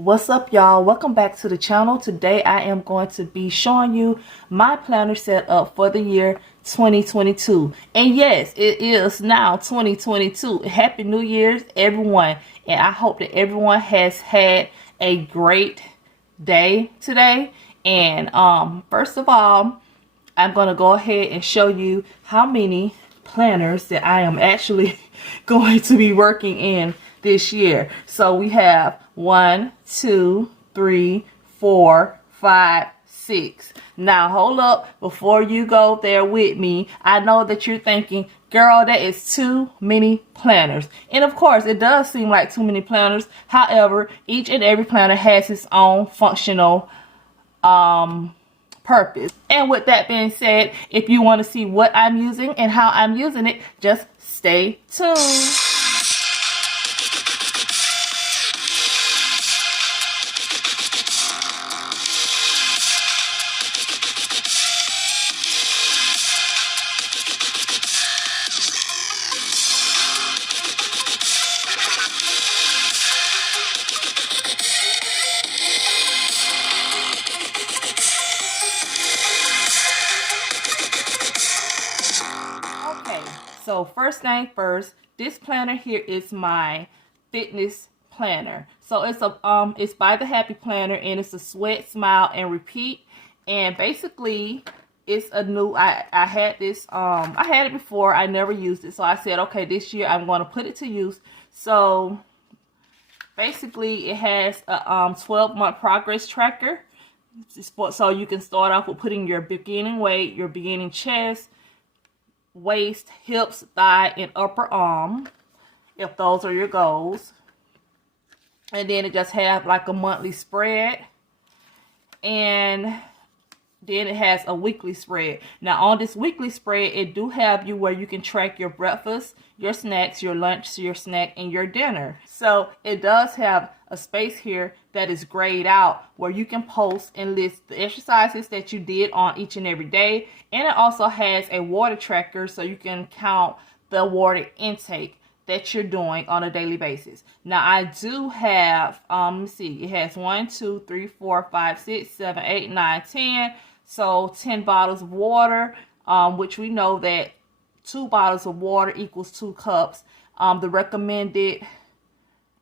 What's up, y'all? Welcome back to the channel. Today I am going to be showing you my planner setup for the year 2022. And yes, it is now 2022. Happy New Year's, everyone. And I hope that everyone has had a great day today. And first of all, I'm going to go ahead and show you how many planners that I am actually going to be working in this year. So we have 1, 2, 3, 4, 5, 6. Now hold up, before you go there with me, I know that you're thinking, girl, that is too many planners. And of course, it does seem like too many planners. However, each and every planner has its own functional purpose. And with that being said, if you want to see what I'm using and how I'm using it, just stay tuned. So first thing first, this planner here is my fitness planner. So it's by the Happy Planner, and it's a sweat, smile, and repeat. And basically, it's a new. I had this. I had it before. I never used it, so I said, okay, this year I'm going to put it to use. So basically, it has a 12-month progress tracker. So you can start off with putting your beginning weight, your beginning chest, waist, hips, thigh, and upper arm, if those are your goals. And then it just have like a monthly spread, and then it has a weekly spread. Now on this weekly spread, it do have you where you can track your breakfast, your snacks, your lunch, your snack, and your dinner. So it does have a space here that is grayed out where you can post and list the exercises that you did on each and every day. And it also has a water tracker so you can count the water intake that you're doing on a daily basis. Now I do have, let me see, it has 1, 2, 3, 4, 5, 6, 7, 8, 9, 10. So 10 bottles of water, which we know that 2 bottles of water equals 2 cups. The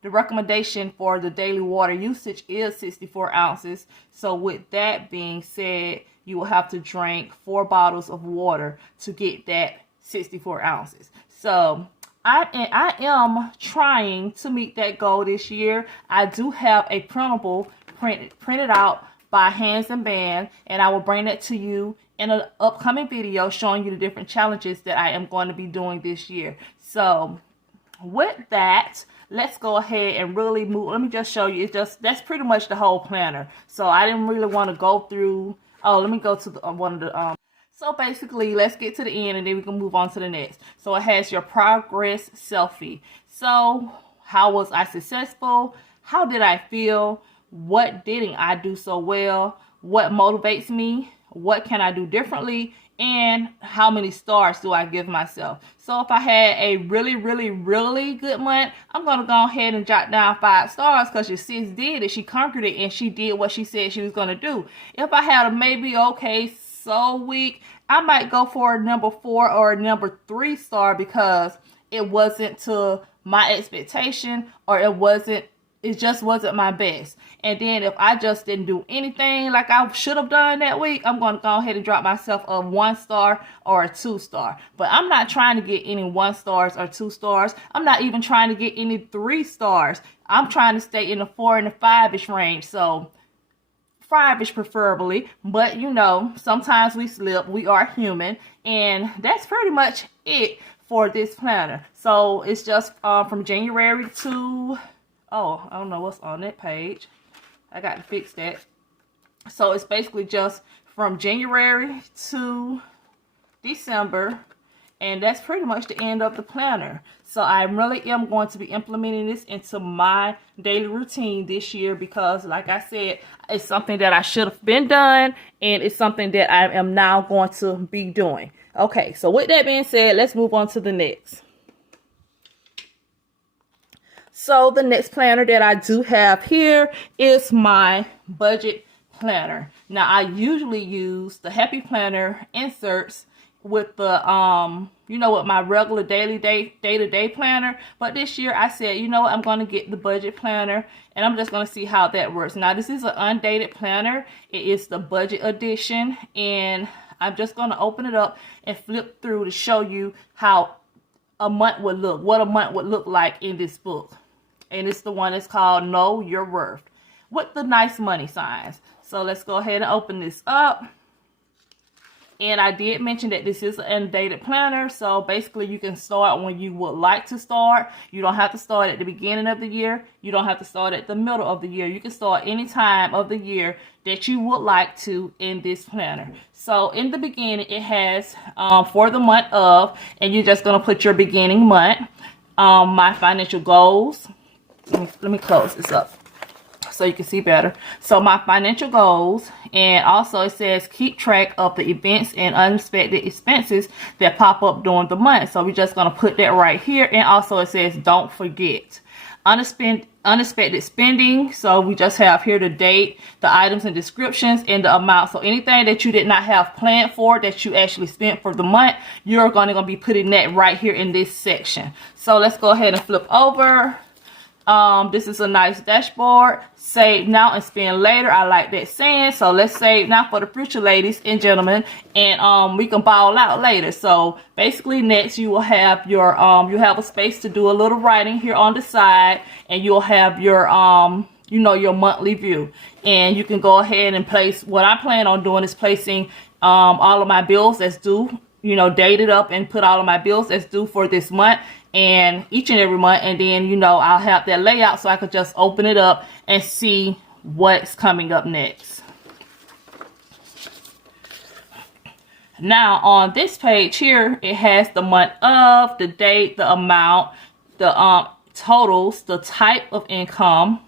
recommendation for the daily water usage is 64 ounces. So with that being said, you will have to drink 4 bottles of water to get that 64 ounces. So I am trying to meet that goal this year. I do have a printable printed out by Hands and Band, and I will bring that to you in an upcoming video showing you the different challenges that I am going to be doing this year. So with that, let's go ahead and really move. Let me just show you. That's pretty much the whole planner. So I didn't really want to go through. Oh, let me go to one of the So basically, let's get to the end and then we can move on to the next. So it has your progress selfie. So how was I successful? How did I feel? What didn't I do so well? What motivates me? What can I do differently? And how many stars do I give myself? So if I had a really, really, really good month, I'm going to go ahead and jot down 5 stars because your sis did it. She conquered it and she did what she said she was going to do. If I had a maybe okay so week, I might go for a number 4 or a number 3 star because it wasn't to my expectation, or it just wasn't my best. And then if I just didn't do anything like I should have done that week, I'm going to go ahead and drop myself a 1 star or a 2 star. But I'm not trying to get any 1 stars or 2 stars. I'm not even trying to get any 3 stars. I'm trying to stay in the 4 and the 5-ish range. So 5-ish preferably, but you know, sometimes we slip. We are human, and that's pretty much it for this planner. So it's just from January to, oh, I don't know what's on that page. I got to fix that. So it's basically just from January to December, and that's pretty much the end of the planner. So I really am going to be implementing this into my daily routine this year because, like I said, it's something that I should have been done, and it's something that I am now going to be doing. Okay, so with that being said, let's move on to the next. So the next planner that I do have here is my budget planner. Now I usually use the Happy Planner inserts with the with my regular day-to-day planner, but this year I said, you know what, I'm going to get the budget planner and I'm just going to see how that works. Now this is an undated planner. It is the budget edition, and I'm just going to open it up and flip through to show you how a month would look, what a month would look like in this book. And it's the one that's called Know Your Worth with the nice money signs. So let's go ahead and open this up. And I did mention that this is an undated planner, so basically you can start when you would like to start. You don't have to start at the beginning of the year. You don't have to start at the middle of the year. You can start any time of the year that you would like to in this planner. So in the beginning, it has for the month of, and you're just going to put your beginning month, my financial goals. Let me close this up so you can see better. So my financial goals, and also it says keep track of the events and unexpected expenses that pop up during the month. So we're just going to put that right here. And also it says don't forget unexpected spending. So we just have here the date, the items and descriptions, and the amount. So anything that you did not have planned for that you actually spent for the month, you're going to be putting that right here in this section. So let's go ahead and flip over. This is a nice dashboard. Save now and spend later. I like that saying. So let's save now for the future, ladies and gentlemen, and we can ball out later. So basically next you will have your you have a space to do a little writing here on the side, and you'll have your your monthly view, and you can go ahead and place what I plan on doing is placing all of my bills that's due, dated up, and put all of my bills that's due for this month and each and every month, and then I'll have that layout so I could just open it up and see what's coming up next. Now on this page here, it has the month of, the date, the amount, the totals, the type of income,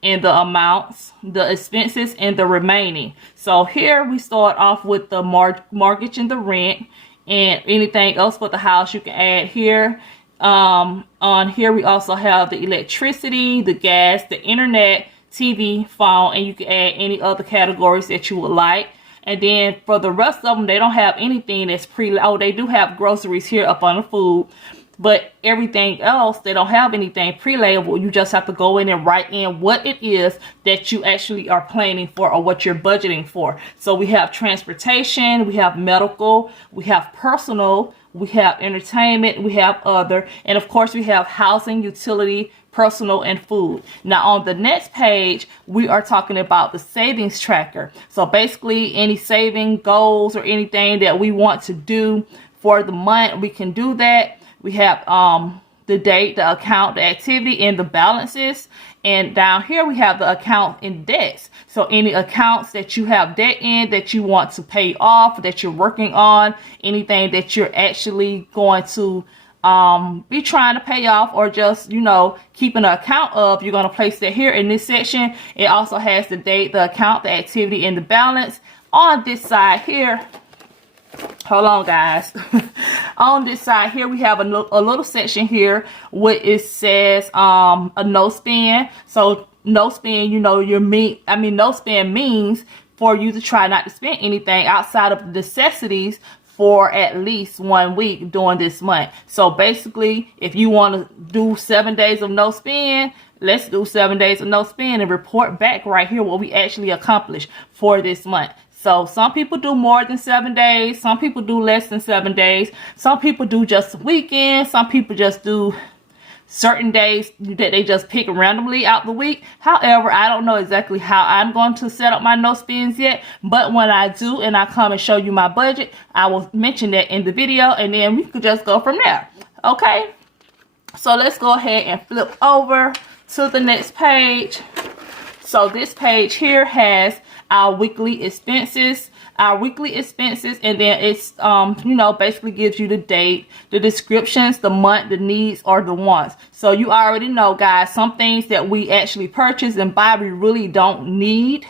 and the amounts, the expenses, and the remaining. So here we start off with the mortgage and the rent, and anything else for the house you can add here. On here we also have the electricity, the gas, the internet, TV, phone, and you can add any other categories that you would like. And then for the rest of them, they don't have anything that's they do have groceries here up on the food, but everything else, they don't have anything pre-labeled. You just have to go in and write in what it is that you actually are planning for or what you're budgeting for. So we have transportation, we have medical, we have personal, we have entertainment, we have other, and of course we have housing, utility, personal, and food. Now on the next page, we are talking about the savings tracker. So basically any saving goals or anything that we want to do for the month, we can do that. We have the date, the account, the activity, and the balances. And down here we have the account and debts. So any accounts that you have debt in that you want to pay off, that you're working on, anything that you're actually going to be trying to pay off, or just keeping an account of, you're going to place that here in this section. It also has the date, the account, the activity, and the balance. On this side here, hold on guys. On this side here we have a little section here where it says a no spend. So no spend, no spend means for you to try not to spend anything outside of the necessities for at least 1 week during this month. So basically, if you want to do 7 days of no spend, let's do 7 days of no spend and report back right here what we actually accomplished for this month. So some people do more than 7 days. Some people do less than 7 days. Some people do just weekends. Some people just do certain days that they just pick randomly out the week. However, I don't know exactly how I'm going to set up my no spends yet. But when I do and I come and show you my budget, I will mention that in the video, and then we could just go from there. Okay? So let's go ahead and flip over to the next page. So this page here has our weekly expenses, and then it's basically gives you the date, the descriptions, the month, the needs, or the wants. So you already know, guys, some things that we actually purchase and buy we really don't need.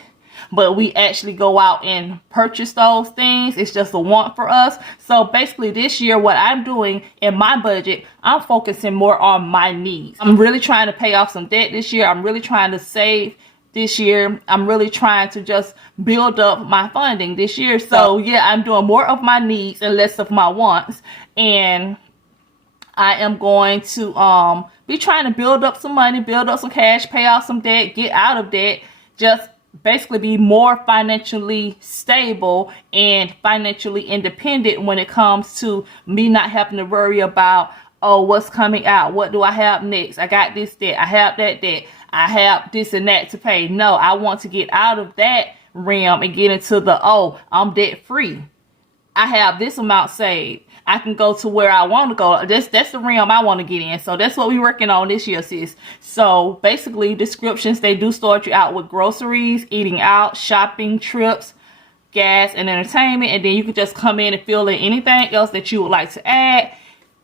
but we actually go out and purchase those things. It's just a want for us. So basically this year, what I'm doing in my budget, I'm focusing more on my needs. I'm really trying to pay off some debt this year. I'm really trying to save this year. I'm really trying to just build up my funding this year. So yeah, I'm doing more of my needs and less of my wants. And I am going to be trying to build up some money, build up some cash, pay off some debt, get out of debt, just basically be more financially stable and financially independent when it comes to me not having to worry about, oh, what's coming out? What do I have next? I got this debt. I have that debt. I have this and that to pay. No, I want to get out of that realm and get into the, oh, I'm debt free. I have this amount saved. I can go to where I want to go. That's the realm I want to get in. So that's what we're working on this year, sis. So basically, descriptions, they do start you out with groceries, eating out, shopping, trips, gas, and entertainment. And then you can just come in and fill in anything else that you would like to add.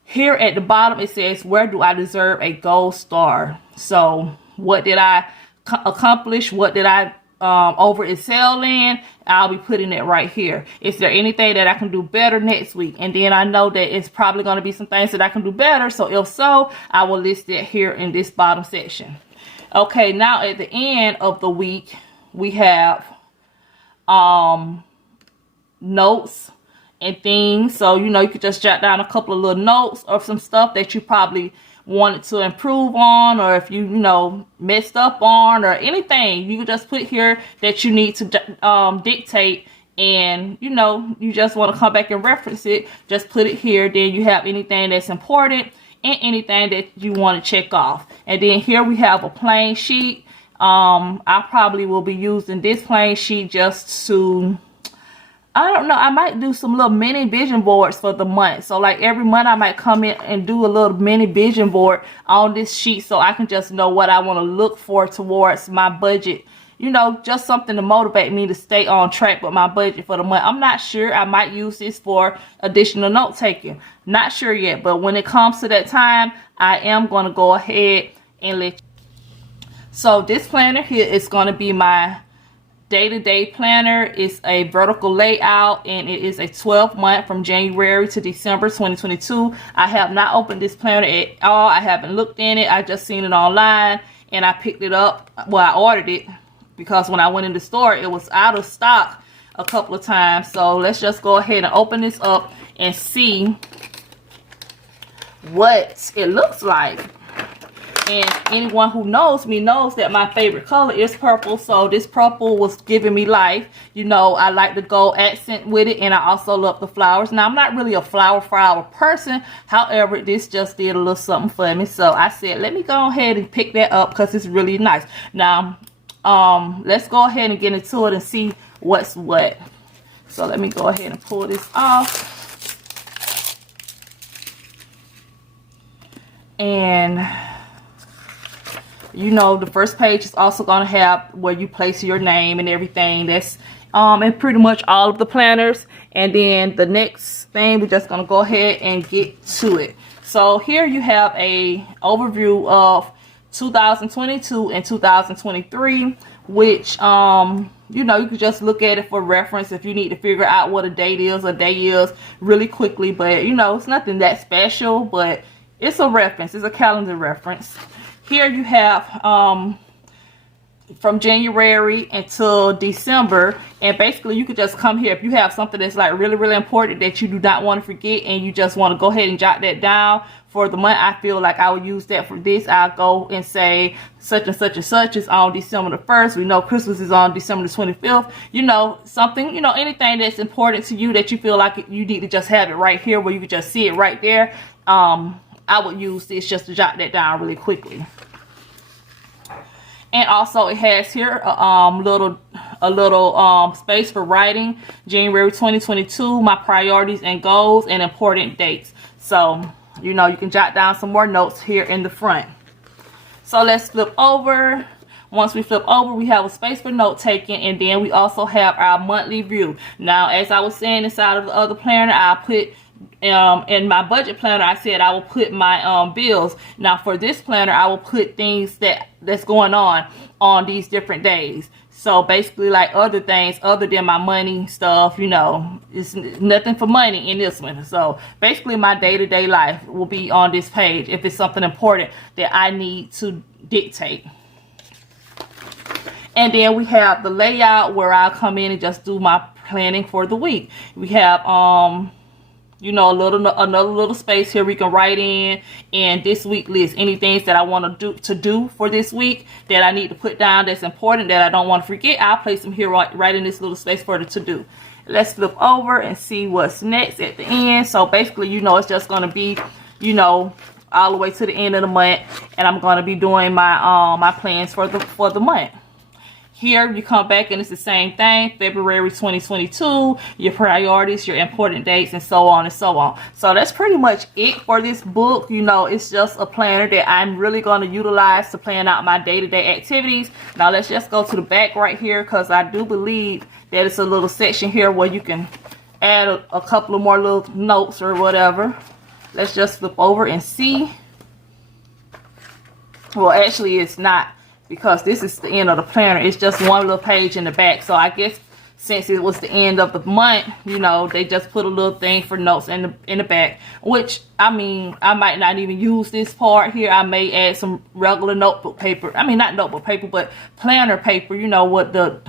Here at the bottom, it says, where do I deserve a gold star? So what did I accomplish? What did I over excel in? I'll be putting it right here. Is there anything that I can do better next week? And then I know that it's probably going to be some things that I can do better. So if so, I will list it here in this bottom section. Okay, now at the end of the week, we have notes and things. So, you know, you could just jot down a couple of little notes or some stuff that you probably wanted to improve on, or if you know, messed up on, or anything, you can just put here that you need to dictate, and you know, you just want to come back and reference it, just put it here. Then you have anything that's important and anything that you want to check off. And then here we have a plain sheet. I probably will be using this plain sheet just to, I don't know, I might do some little mini vision boards for the month. So like every month I might come in and do a little mini vision board on this sheet, so I can just know what I want to look for towards my budget. You know, just something to motivate me to stay on track with my budget for the month. I'm not sure. I might use this for additional note taking. Not sure yet, but when it comes to that time, I am going to go ahead and let you. So this planner here is going to be my DaytoDay Planner. Is a vertical layout, and it is a 12-month from January to December 2022. I have not opened this planner at all. I haven't looked in it. I just seen it online and I picked it up. Well, I ordered it because when I went in the store, it was out of stock a couple of times. So let's just go ahead and open this up and see what it looks like. And anyone who knows me knows that my favorite color is purple. So this purple was giving me life. You know, I like the gold accent with it. And I also love the flowers. Now, I'm not really a flower person. However, this just did a little something for me. So I said, let me go ahead and pick that up because it's really nice. Now, let's go ahead and get into it and see what's what. So let me go ahead and pull this off. And you know, the first page is also going to have where you place your name and everything. That's in pretty much all of the planners. And then the next thing, we're just going to go ahead and get to it. So here you have a overview of 2022 and 2023, which you know, you can just look at it for reference if you need to figure out what a date is or day is really quickly. But you know, it's nothing that special, but it's a reference. It's a calendar reference. Here you have from January until December, and basically you could just come here if you have something that's like really important that you do not want to forget, and you just want to go ahead and jot that down for the month. I feel like I would use that for this. I'll go and say such and such and such is on December the 1st. We know Christmas is on December the 25th. You know, something, you know, anything that's important to you that you feel like you need to just have it right here where you can just see it right there. I would use this just to jot that down really quickly. And also it has here a little space for writing. January 2022, my priorities and goals and important dates. So, you know, you can jot down some more notes here in the front. So let's flip over. Once we flip over, we have a space for note taking, and then we also have our monthly view. Now, as I was saying inside of the other planner, I put in my budget planner, I said I will put my bills. Now for this planner, I will put things that's going on these different days. So basically, like other things other than my money stuff, you know, it's nothing for money in this one. So basically my day-to-day life will be on this page if it's something important that I need to dictate. And then we have the layout where I'll come in and just do my planning for the week. We have you know, another little space here we can write in, and this week list any things that I want to do for this week that I need to put down that's important that I don't want to forget. I'll place them here right in this little space for the to do. Let's flip over and see what's next at the end. So basically, you know, it's just going to be, you know, all the way to the end of the month, and I'm going to be doing my my plans for the month. Here you come back and it's the same thing. February 2022, your priorities, your important dates, and so on and so on. So that's pretty much it for this book. You know, it's just a planner that I'm really going to utilize to plan out my day-to-day activities. Now let's just go to the back right here, because I do believe that it's a little section here where you can add a couple of more little notes or whatever. Let's just flip over and see. Well, actually it's not, because this is the end of the planner. It's just one little page in the back. So I guess since it was the end of the month, you know, they just put a little thing for notes in the back, which, I mean, I might not even use this part here. I may add some regular notebook paper. I mean, not notebook paper, but planner paper, you know, with the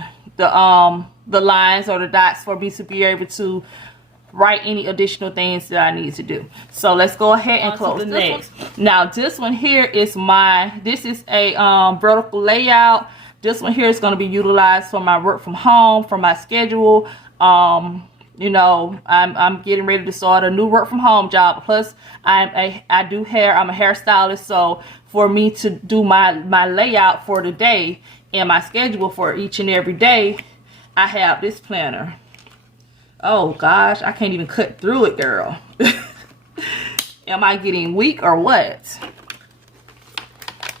lines or the dots for me to be able to write any additional things that I need to do. So let's go ahead and close the next. Now this one here is this is a vertical layout. This one here is going to be utilized for my work from home, for my schedule. You know, I'm getting ready to start a new work from home job. Plus I do hair. I'm a hairstylist, so for me to do my layout for the day and my schedule for each and every day, I have this planner. Oh gosh, I can't even cut through it, girl. Am I getting weak or what?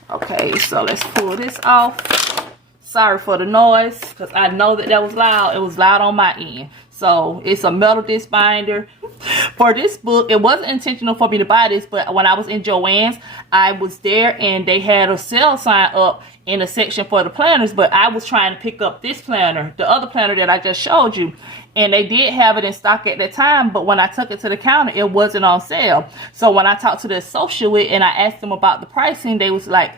Okay, so let's pull this off. Sorry for the noise, because I know that was loud. It was loud on my end. So it's a metal disc binder. For this book, it wasn't intentional for me to buy this, but when I was in Joann's, I was there and they had a sale sign up in a section for the planners, but I was trying to pick up this planner, the other planner that I just showed you, and they did have it in stock at that time, but when I took it to the counter, it wasn't on sale. So when I talked to the associate and I asked them about the pricing, they was like,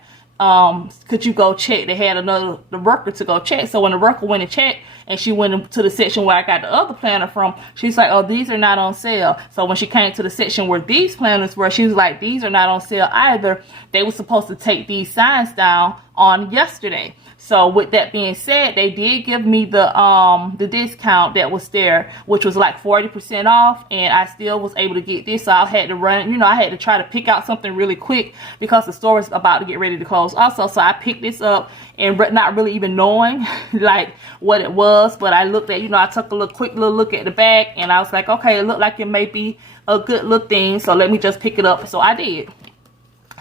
could you go check? They had the worker to go check. So when the worker went and checked, and she went into the section where I got the other planner from, she's like, oh, these are not on sale. So when she came to the section where these planners were, she was like, these are not on sale either. They were supposed to take these signs down on yesterday. So with that being said, they did give me the discount that was there, which was like 40% off, and I still was able to get this. So I had to run, you know, I had to try to pick out something really quick because the store was about to get ready to close also. So I picked this up and not really even knowing like what it was, but I looked at, you know, I took a quick little look at the back, and I was like, okay, it looked like it may be a good little thing, so let me just pick it up. So I did.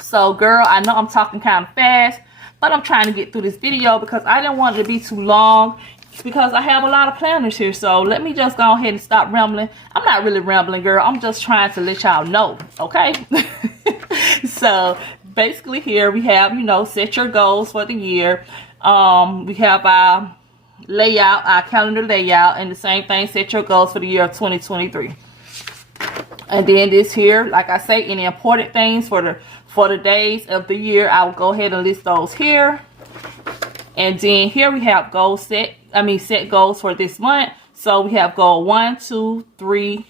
So girl, I know I'm talking kind of fast, but I'm trying to get through this video because I didn't want it to be too long, because I have a lot of planners here. So let me just go ahead and stop rambling. I'm not really rambling, girl. I'm just trying to let y'all know, okay? So basically here we have, you know, set your goals for the year. We have our layout, our calendar layout, and the same thing, set your goals for the year of 2023. And then this here, like I say, any important things for the days of the year, I will go ahead and list those here. And then here we have goals set goals for this month. So we have goal 1, 2, 3.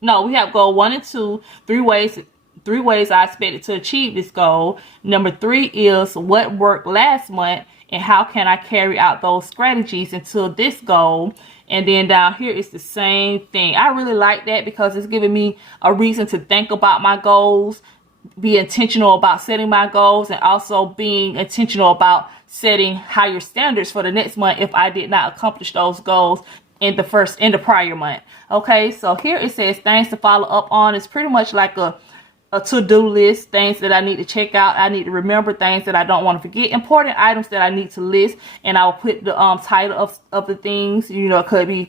No, we have goal 1 and 2, 3 ways I expected to achieve this goal. Number 3 is what worked last month and how can I carry out those strategies until this goal. And then down here is the same thing. I really like that because it's giving me a reason to think about my goals, be intentional about setting my goals, and also being intentional about setting higher standards for the next month if I did not accomplish those goals in the prior month. Okay, so here it says things to follow up on. It's pretty much like a to-do list, things that I need to check out. I need to remember things that I don't want to forget, important items that I need to list, and I'll put the title of the things. You know, it could be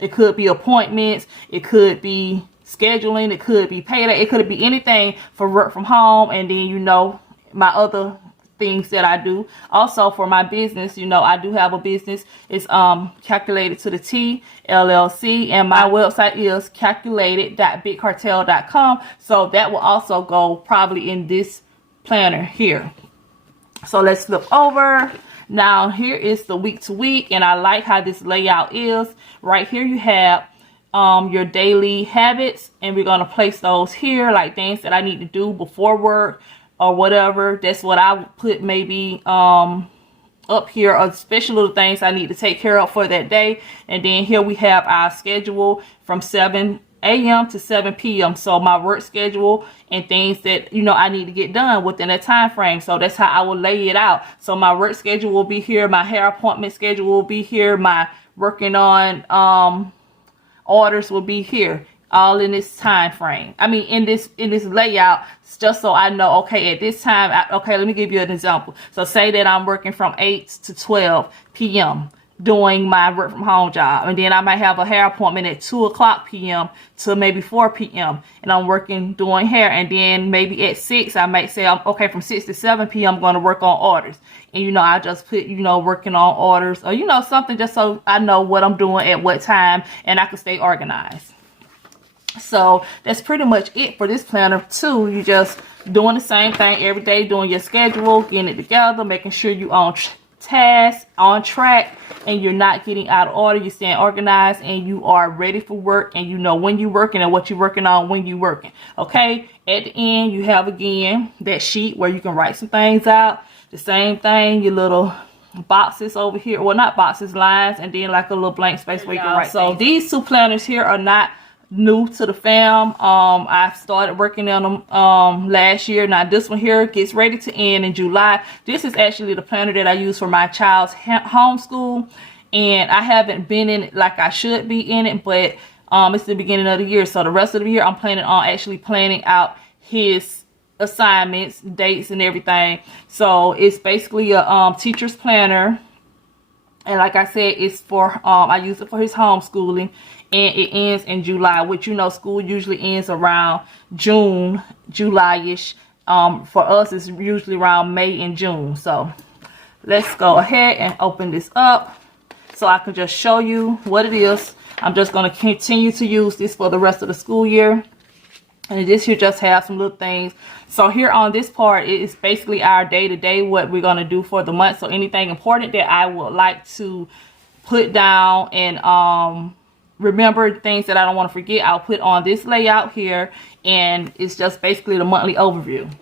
It could be appointments, it could be scheduling, it could be payday, it could be anything for work from home. And then, you know, my other things that I do. Also for my business, you know, I do have a business. It's Calculated to the T LLC, and my website is calculated.bigcartel.com. So that will also go probably in this planner here. So let's flip over. Now here is the week to week, and I like how this layout is. Right here you have your daily habits, and we're going to place those here, like things that I need to do before work or whatever. That's what I would put maybe up here, or special little things I need to take care of for that day. And then here we have our schedule from 7 a.m. to 7 p.m. So my work schedule and things that, you know, I need to get done within a time frame. So that's how I will lay it out. So my work schedule will be here, my hair appointment schedule will be here, my working on orders will be here, all in this time frame. I mean, in this layout, just so I know, okay, at this time, okay, let me give you an example. So say that I'm working from 8 to 12 p.m. doing my work from home job, and then I might have a hair appointment at 2 o'clock p.m. to maybe 4 p.m. and I'm working doing hair. And then maybe at 6 I might say, I'm okay, from 6 to 7 p.m. I'm going to work on orders. And, you know, I just put, you know, working on orders, or, you know, something just so I know what I'm doing at what time and I can stay organized. So that's pretty much it for this planner too. You just doing the same thing every day, doing your schedule, getting it together, making sure you on task, on track, and you're not getting out of order. You're staying organized and you are ready for work, and you know when you're working and what you're working on when you're working. Okay, at the end you have again that sheet where you can write some things out. The same thing, your little boxes over here, well, not boxes, lines, and then like a little blank space where you can write. So these two planners here are not new to the fam. I started working on them last year. Now this one here gets ready to end in July. This is actually the planner that I use for my child's homeschool, and I haven't been in it like I should be in it, but it's the beginning of the year, so the rest of the year I'm planning on actually planning out his assignments, dates, and everything. So it's basically a teacher's planner, and like I said, it's for I use it for his homeschooling, and it ends in July, which, you know, school usually ends around June, July-ish. For us, it's usually around May and June. So let's go ahead and open this up so I can just show you what it is. I'm just going to continue to use this for the rest of the school year. And this here just has some little things. So here on this part, it is basically our day-to-day, what we're going to do for the month. So anything important that I would like to put down and remember, things that I don't want to forget, I'll put on this layout here, and it's just basically the monthly overview.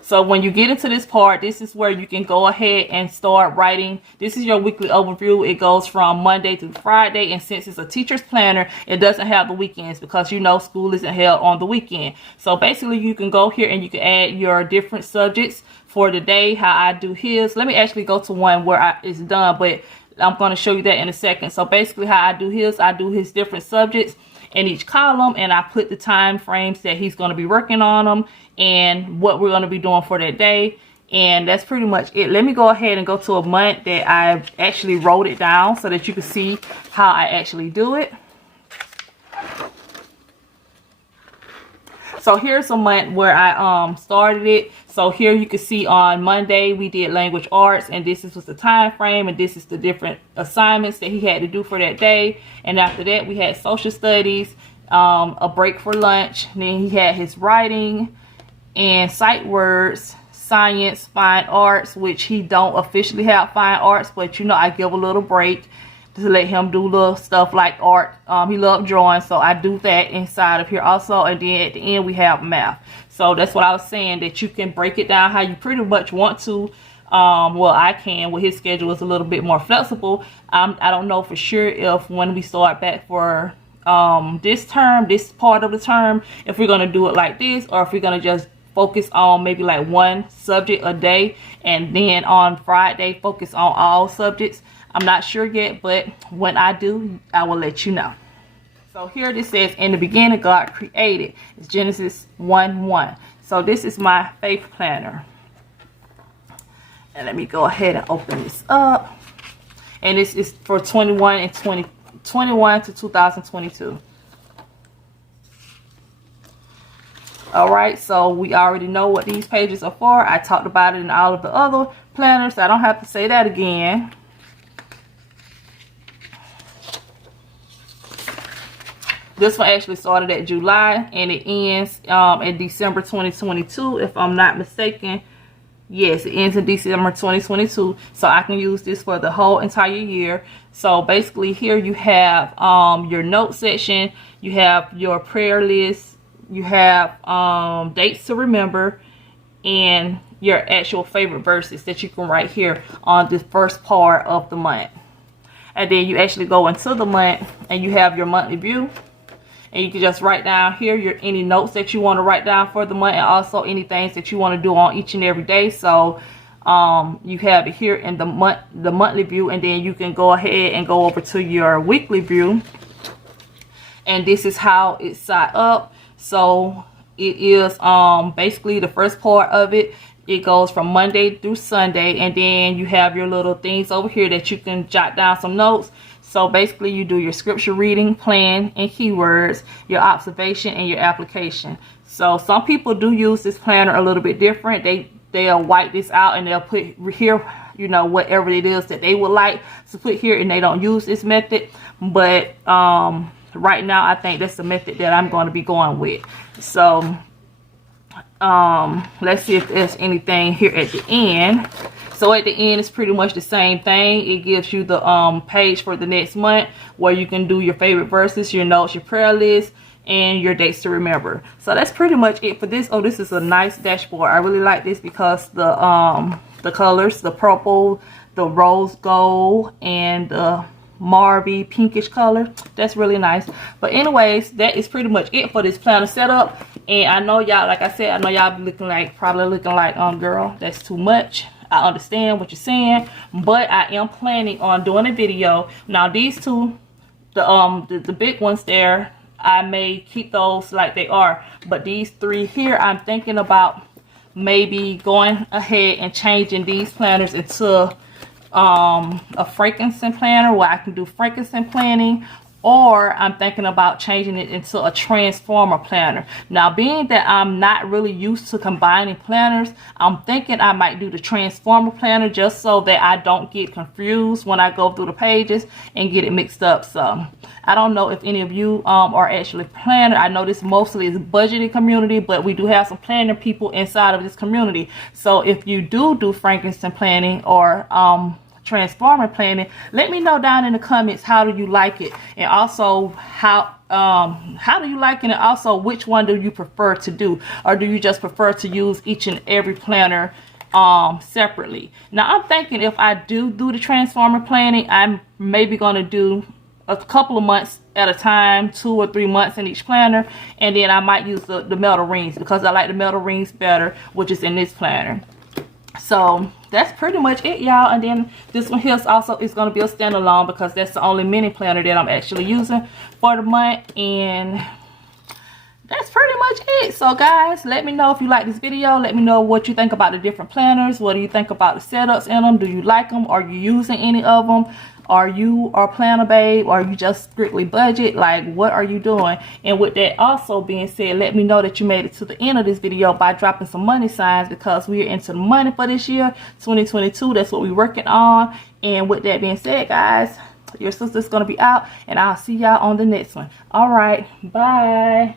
So when you get into this part, this is where you can go ahead and start writing. This is your weekly overview. It goes from Monday to Friday, and since it's a teacher's planner, it doesn't have the weekends because, you know, school isn't held on the weekend. So basically you can go here and you can add your different subjects for the day, how I do his. Let me actually go to one where it's done, but I'm going to show you that in a second. So basically how I do his different subjects in each column, and I put the time frames that he's going to be working on them and what we're going to be doing for that day. And that's pretty much it. Let me go ahead and go to a month that I actually wrote it down so that you can see how I actually do it. So here's a month where I started it. So here you can see on Monday we did language arts, and this was the time frame, and this is the different assignments that he had to do for that day. And after that we had social studies, a break for lunch, and then he had his writing and sight words, science, fine arts, which he don't officially have fine arts, but, you know, I give a little break to let him do little stuff like art. He loved drawing, so I do that inside of here also. And then at the end we have math. So that's what I was saying, that you can break it down how you pretty much want to. Well, I can. Well, his schedule is a little bit more flexible. I don't know for sure if when we start back for this term, this part of the term, if we're going to do it like this, or if we're going to just focus on maybe like one subject a day, and then on Friday focus on all subjects. I'm not sure yet, but when I do, I will let you know. So here this says, in the beginning God created. It's Genesis 1:1. So this is my faith planner. And let me go ahead and open this up. And this is for 21 and 2021 to 2022. All right, so we already know what these pages are for. I talked about it in all of the other planners, so I don't have to say that again. This one actually started at July and it ends in December 2022, if I'm not mistaken. Yes, it ends in December 2022, so I can use this for the whole entire year. So basically here you have your note section, you have your prayer list, you have dates to remember, and your actual favorite verses that you can write here on the first part of the month. And then you actually go into the month and you have your monthly view, and you can just write down here any notes that you want to write down for the month, and also any things that you want to do on each and every day. So you have it here in the monthly view, and then you can go ahead and go over to your weekly view, and this is how it's set up. So it is basically the first part of it. It goes from Monday through Sunday, and then you have your little things over here that you can jot down some notes. So basically you do your scripture reading, plan, and keywords, your observation, and your application. So some people do use this planner a little bit different. They'll white this out and they'll put here, you know, whatever it is that they would like to put here, and they don't use this method. But right now I think that's the method that I'm going to be going with. So let's see if there's anything here at the end. So at the end, it's pretty much the same thing. It gives you the page for the next month where you can do your favorite verses, your notes, your prayer list, and your dates to remember. So that's pretty much it for this. Oh, this is a nice dashboard. I really like this because the colors, the purple, the rose gold, and the Marby pinkish color, that's really nice. But anyways, that is pretty much it for this planner setup. And I know y'all, like I said, I know y'all be probably looking like girl, that's too much. I understand what you're saying, but I am planning on doing a video. Now these two, the big ones there, I may keep those like they are, but these three here, I'm thinking about maybe going ahead and changing these planners into a Frankenstein planner where I can do Frankenstein planning, or I'm thinking about changing it into a transformer planner. Now being that I'm not really used to combining planners, I'm thinking I might do the transformer planner just so that I don't get confused when I go through the pages and get it mixed up. So I don't know if any of you are actually planner. I know this mostly is budgeted community, but we do have some planner people inside of this community. So if you do Frankenstein planning or transformer planning, let me know down in the comments how do you like it, and also how do you like it, and also which one do you prefer to do, or do you just prefer to use each and every planner separately. Now I'm thinking if I do the transformer planning, I'm maybe going to do a couple of months at a time, 2 or 3 months in each planner, and then I might use the metal rings because I like the metal rings better, which is in this planner. So that's pretty much it, y'all. And then this one here also is going to be a standalone because that's the only mini planner that I'm actually using for the month. And that's pretty much it. So guys, let me know if you like this video. Let me know what you think about the different planners. What do you think about the setups in them? Do you like them? Are you using any of them? Are you a planner babe? Or are you just strictly budget? Like, what are you doing? And with that also being said, let me know that you made it to the end of this video by dropping some money signs, because we are into the money for this year 2022. That's what we're working on. And with that being said, guys, your sister's gonna be out, and I'll see y'all on the next one. All right, bye.